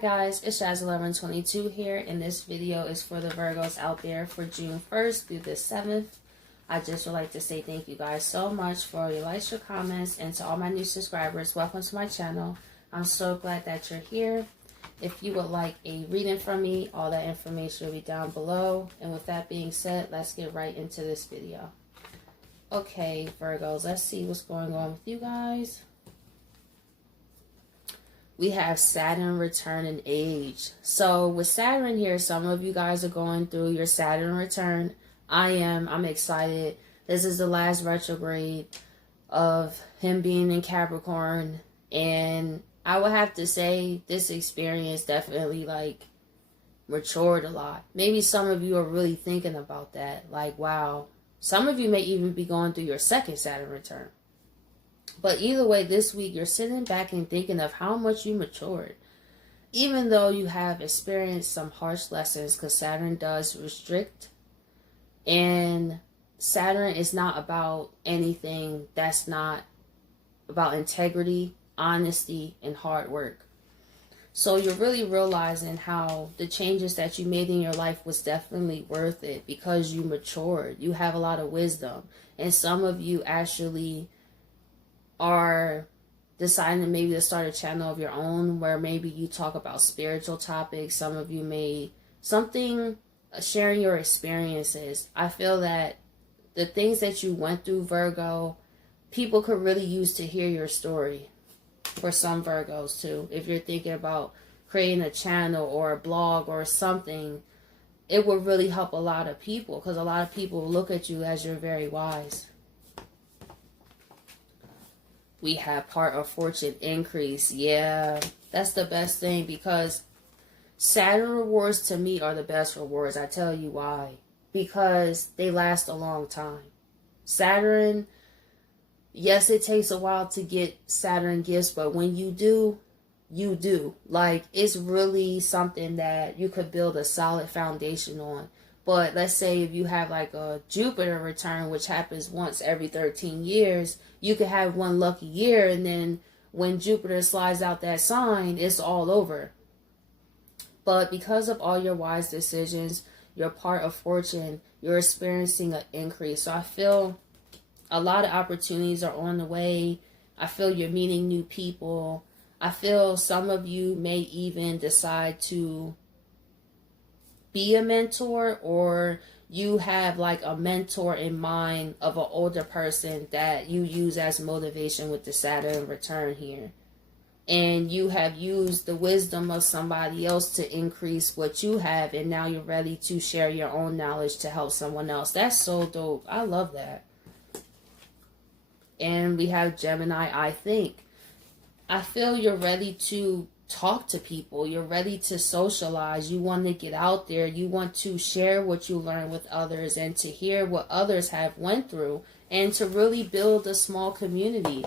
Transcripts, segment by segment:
guys, it's Shaz1122 here, and this video is for the Virgos out there for June 1st through the 7th. I just would like to say thank you guys so much for your likes, your comments, and to all my new subscribers, welcome to my channel. I'm so glad that you're here. If you would like a reading from me, all that information will be down below. And with that being said, let's get right into this video. Okay, Virgos, let's see what's going on with you guys. We have Saturn return in age. So with Saturn here, some of you guys are going through your Saturn return. I'm excited. This is the last retrograde of him being in Capricorn. And I would have to say this experience definitely matured a lot. Maybe some of you are really thinking about that. Like, wow. Some of you may even be going through your second Saturn return. But either way, this week, you're sitting back and thinking of how much you matured. Even though you have experienced some harsh lessons, because Saturn does restrict. And Saturn is not about anything that's not about integrity, honesty, and hard work. So you're really realizing how the changes that you made in your life was definitely worth it because you matured. You have a lot of wisdom. And some of you actually are deciding maybe to start a channel of your own where maybe you talk about spiritual topics. Some of you may sharing your experiences. I feel that the things that you went through, Virgo, people could really use to hear your story. For some Virgos too, if you're thinking about creating a channel or a blog or something, it would really help a lot of people because a lot of people look at you as you're very wise. We have part of fortune increase. Yeah, that's the best thing because Saturn rewards to me are the best rewards. I tell you why. Because they last a long time. Saturn, yes, it takes a while to get Saturn gifts, but when you do, you do. Like, it's really something that you could build a solid foundation on. But let's say if you have like a Jupiter return, which happens once every 13 years, you could have one lucky year, and then when Jupiter slides out that sign, it's all over. But because of all your wise decisions, your part of fortune, you're experiencing an increase. So I feel a lot of opportunities are on the way. I feel you're meeting new people. I feel some of you may even decide to be a mentor, or you have like a mentor in mind of an older person that you use as motivation with the Saturn return here. And you have used the wisdom of somebody else to increase what you have, and now you're ready to share your own knowledge to help someone else. That's so dope. I love that. And we have Gemini, I think. I feel you're ready to talk to people. You're ready to socialize. You want to get out there. You want to share what you learn with others and to hear what others have went through and to really build a small community.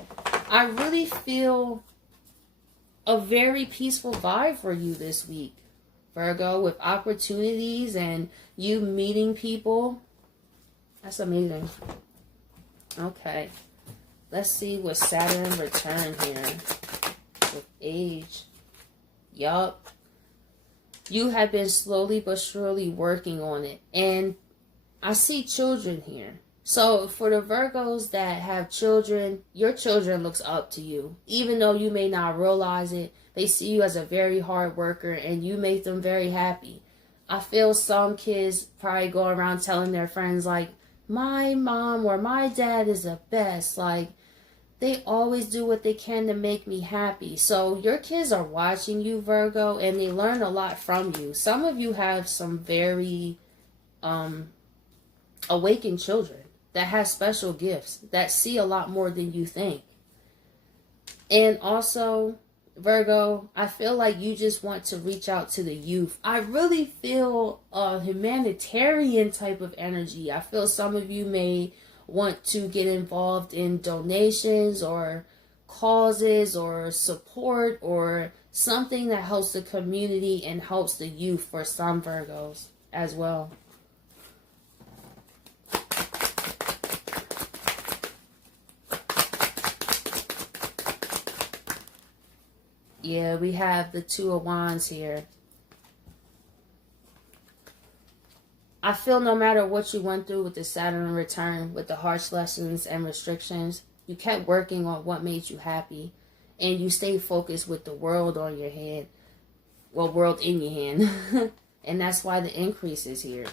I really feel a very peaceful vibe for you this week, Virgo, with opportunities and you meeting people. That's amazing. Okay. Let's see what Saturn return here with age. Yup. You have been slowly but surely working on it. And I see children here. So for the Virgos that have children, your children looks up to you. Even though you may not realize it, they see you as a very hard worker and you make them very happy. I feel some kids probably go around telling their friends like, my mom or my dad is the best. Like, they always do what they can to make me happy. So your kids are watching you, Virgo, and they learn a lot from you. Some of you have some very awakened children that have special gifts, that see a lot more than you think. And also, Virgo, I feel like you just want to reach out to the youth. I really feel a humanitarian type of energy. I feel some of you may want to get involved in donations or causes or support or something that helps the community and helps the youth for some Virgos as well. Yeah, we have the Two of Wands here. I feel no matter what you went through with the Saturn return, with the harsh lessons and restrictions, you kept working on what made you happy. And you stayed focused with the world on your head. Well, world in your hand. And that's why the increase is here.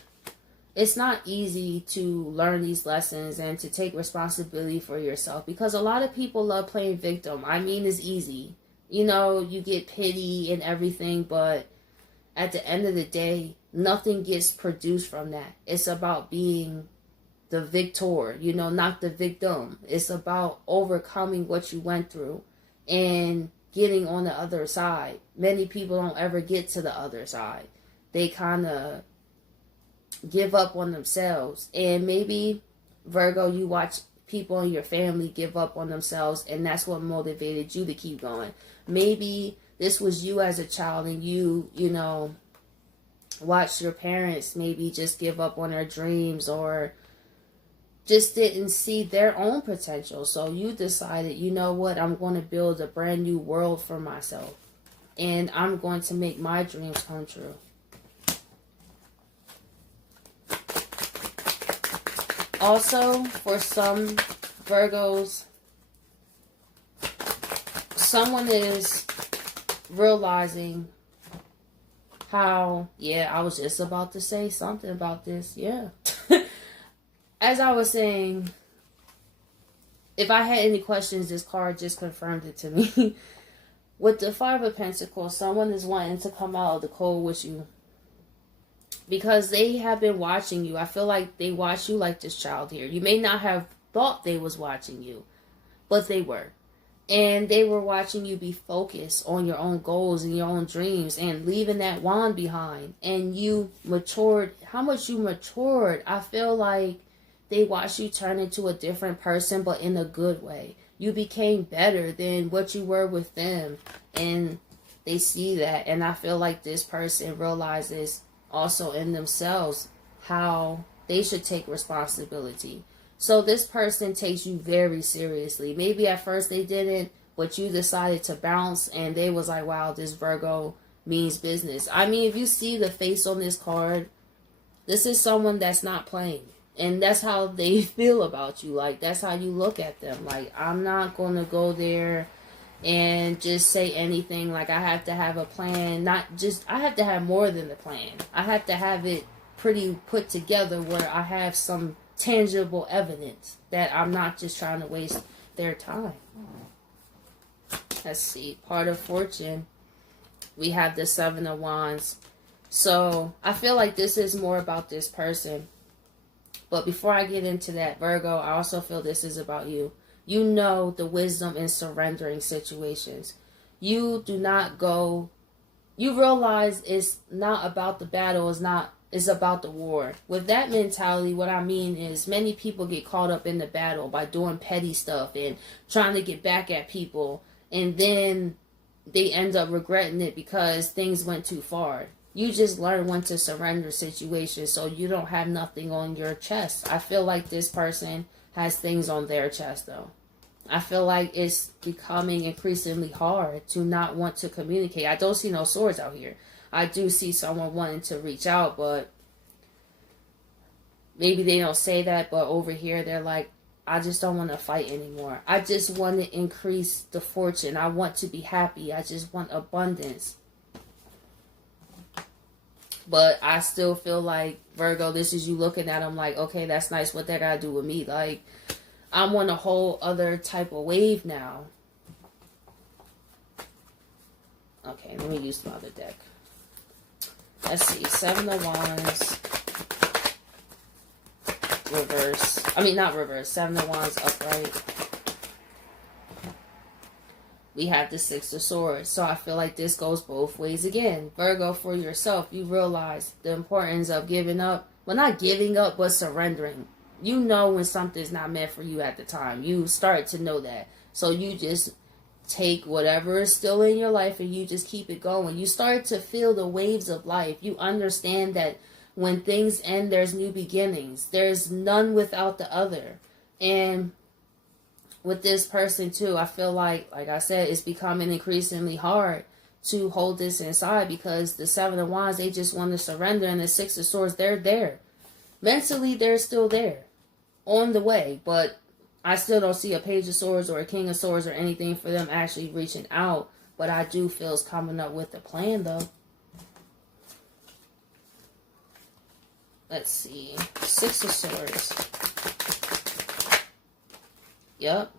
It's not easy to learn these lessons and to take responsibility for yourself, because a lot of people love playing victim. I mean, it's easy. You know, you get pity and everything, but at the end of the day, nothing gets produced from that. It's about being the victor, you know, not the victim. It's about overcoming what you went through and getting on the other side. Many people don't ever get to the other side. They kind of give up on themselves. And maybe, Virgo, you watch people in your family give up on themselves, and that's what motivated you to keep going. Maybe this was you as a child, and you know, watched your parents maybe just give up on their dreams, or just didn't see their own potential. So you decided, you know what, I'm going to build a brand new world for myself, and I'm going to make my dreams come true. Also, for some Virgos, someone is realizing how, yeah, I was just about to say something about this, yeah. As I was saying, if I had any questions, this card just confirmed it to me. With the Five of Pentacles, someone is wanting to come out of the cold with you, because they have been watching you. I feel like they watch you like this child here. You may not have thought they was watching you, but they were. And they were watching you be focused on your own goals and your own dreams and leaving that wand behind. And you matured. How much you matured. I feel like they watched you turn into a different person, but in a good way. You became better than what you were with them. And they see that. And I feel like this person realizes also in themselves how they should take responsibility. So this person takes you very seriously. Maybe at first they didn't, but you decided to bounce, and they was like, wow, this Virgo means business. I mean, if you see the face on this card, this is someone that's not playing. And that's how they feel about you. Like, that's how you look at them. Like, I'm not going to go there and just say anything. Like, I have to have a plan. I have to have more than the plan. I have to have it pretty put together where I have some tangible evidence that I'm not just trying to waste their time. Let's see. Part of fortune. We have the Seven of Wands. So I feel like this is more about this person. But before I get into that, Virgo, I also feel this is about you. You know the wisdom in surrendering situations. You do not go. You realize it's not about the battle. It's about the war. With that mentality, what I mean is many people get caught up in the battle by doing petty stuff and trying to get back at people. And then they end up regretting it because things went too far. You just learn when to surrender situations so you don't have nothing on your chest. I feel like this person has things on their chest, though. I feel like it's becoming increasingly hard to not want to communicate. I don't see no swords out here. I do see someone wanting to reach out, but maybe they don't say that, but over here they're like, I just don't want to fight anymore. I just want to increase the fortune. I want to be happy. I just want abundance. But I still feel like, Virgo, this is you looking at them like, okay, that's nice. What that got to do with me? Like, I'm on a whole other type of wave now. Okay, let me use the other deck. Let's see. Seven of Wands. Reverse. I mean, not reverse. Seven of Wands upright. We have the Six of Swords. So I feel like this goes both ways again. Virgo, for yourself, you realize the importance of giving up. Well, not giving up, but surrendering. You know when something's not meant for you at the time. You start to know that. So you just take whatever is still in your life and you just keep it going. You start to feel the waves of life. You understand that when things end, there's new beginnings. There's none without the other. And with this person too, I feel like I said, it's becoming increasingly hard to hold this inside, because the Seven of Wands, they just want to surrender, and the Six of Swords, they're there. Mentally, they're still there, on the way, but I still don't see a Page of Swords or a King of Swords or anything for them actually reaching out. But I do feel it's coming up with a plan, though. Let's see. Six of Swords. Yep.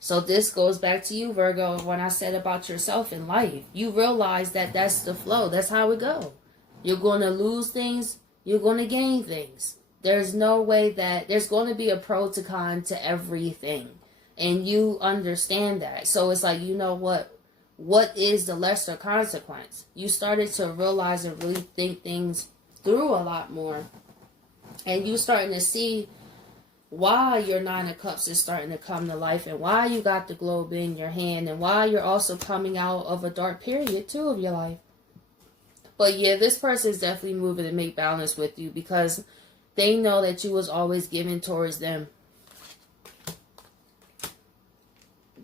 So this goes back to you, Virgo, when I said about yourself in life. You realize that that's the flow. That's how it goes. You're going to lose things. You're going to gain things. There's no way that there's going to be a pro to con to everything. And you understand that. So it's like, you know what? What is the lesser consequence? You started to realize and really think things through a lot more. And you starting to see why your Nine of Cups is starting to come to life, and why you got the globe in your hand, and why you're also coming out of a dark period too of your life. But yeah, this person is definitely moving to make balance with you, because they know that you was always giving towards them.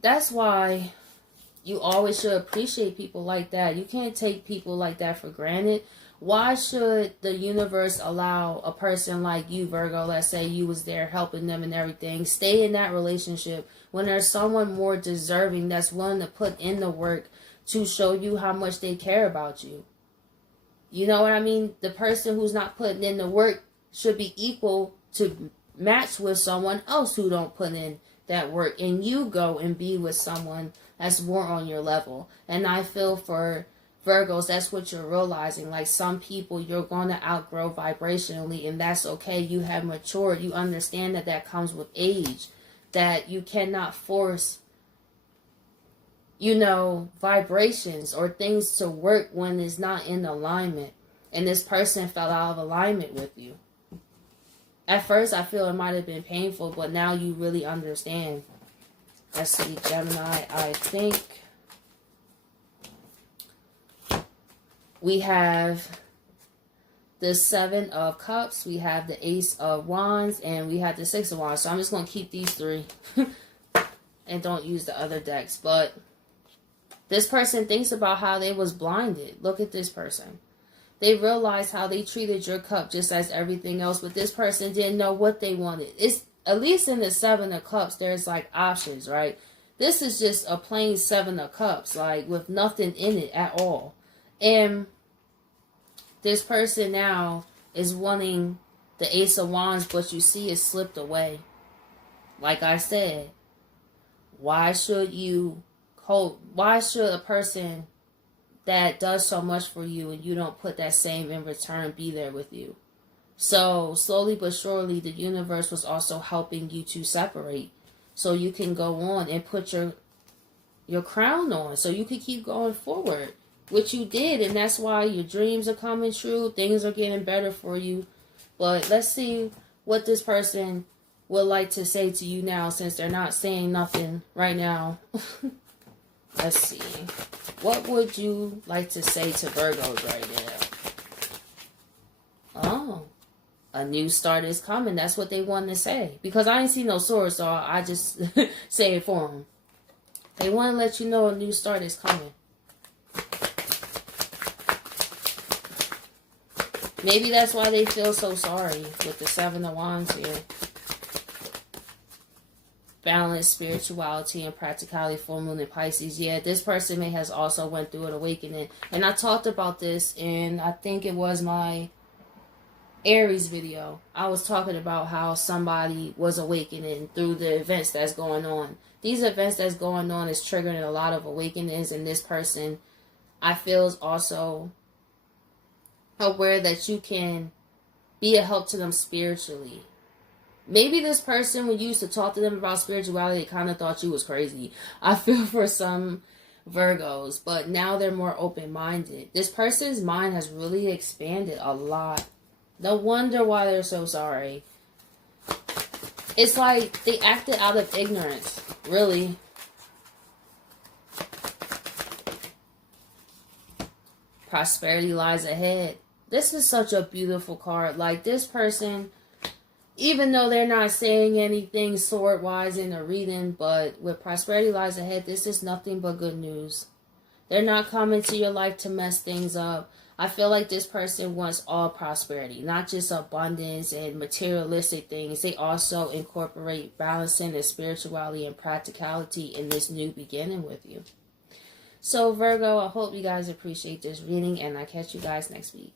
That's why you always should appreciate people like that. You can't take people like that for granted. Why should the universe allow a person like you, Virgo, let's say you was there helping them and everything, stay in that relationship when there's someone more deserving that's willing to put in the work to show you how much they care about you? You know what I mean? The person who's not putting in the work should be equal to match with someone else who don't put in that work, and you go and be with someone that's more on your level. And I feel for Virgos, that's what you're realizing. Like, some people you're going to outgrow vibrationally, and that's okay. You have matured. You understand that that comes with age, that you cannot force, you know, vibrations or things to work when it's not in alignment. And this person fell out of alignment with you. At first, I feel it might have been painful, but now you really understand. Let's see, Gemini, I think we have the Seven of Cups, we have the Ace of Wands, and we have the Six of Wands. So I'm just going to keep these three and don't use the other decks. But this person thinks about how they was blinded. Look at this person. They realized how they treated your cup just as everything else, but this person didn't know what they wanted. It's, at least in the Seven of Cups, there's like options, right? This is just a plain Seven of Cups, like with nothing in it at all. And this person now is wanting the Ace of Wands, but you see it slipped away. Like I said, why should a person that does so much for you and you don't put that same in return be there with you? So slowly but surely, the universe was also helping you to separate so you can go on and put your crown on, so you can keep going forward, which you did. And that's why your dreams are coming true. Things are getting better for you. But let's see what this person would like to say to you now, since they're not saying nothing right now. Let's see. What would you like to say to Virgos right now? Oh, a new start is coming. That's what they want to say. Because I ain't see no swords, so I just say it for them. They want to let you know a new start is coming. Maybe that's why they feel so sorry with the Seven of Wands here. Balance, spirituality, and practicality, full moon in Pisces. Yeah, this person may has also went through an awakening. And I talked about this in, I think it was my Aries video. I was talking about how somebody was awakening through the events that's going on. These events that's going on is triggering a lot of awakenings, and this person, I feel, is also aware that you can be a help to them spiritually. Maybe this person, when you used to talk to them about spirituality, they kind of thought you was crazy. I feel for some Virgos, but now they're more open-minded. This person's mind has really expanded a lot. No wonder why they're so sorry. It's like they acted out of ignorance, really. Prosperity lies ahead. This is such a beautiful card. Like, this person, even though they're not saying anything sword-wise in the reading, but with prosperity lies ahead, this is nothing but good news. They're not coming to your life to mess things up. I feel like this person wants all prosperity, not just abundance and materialistic things. They also incorporate balancing the spirituality and practicality in this new beginning with you. So Virgo, I hope you guys appreciate this reading, and I'll catch you guys next week.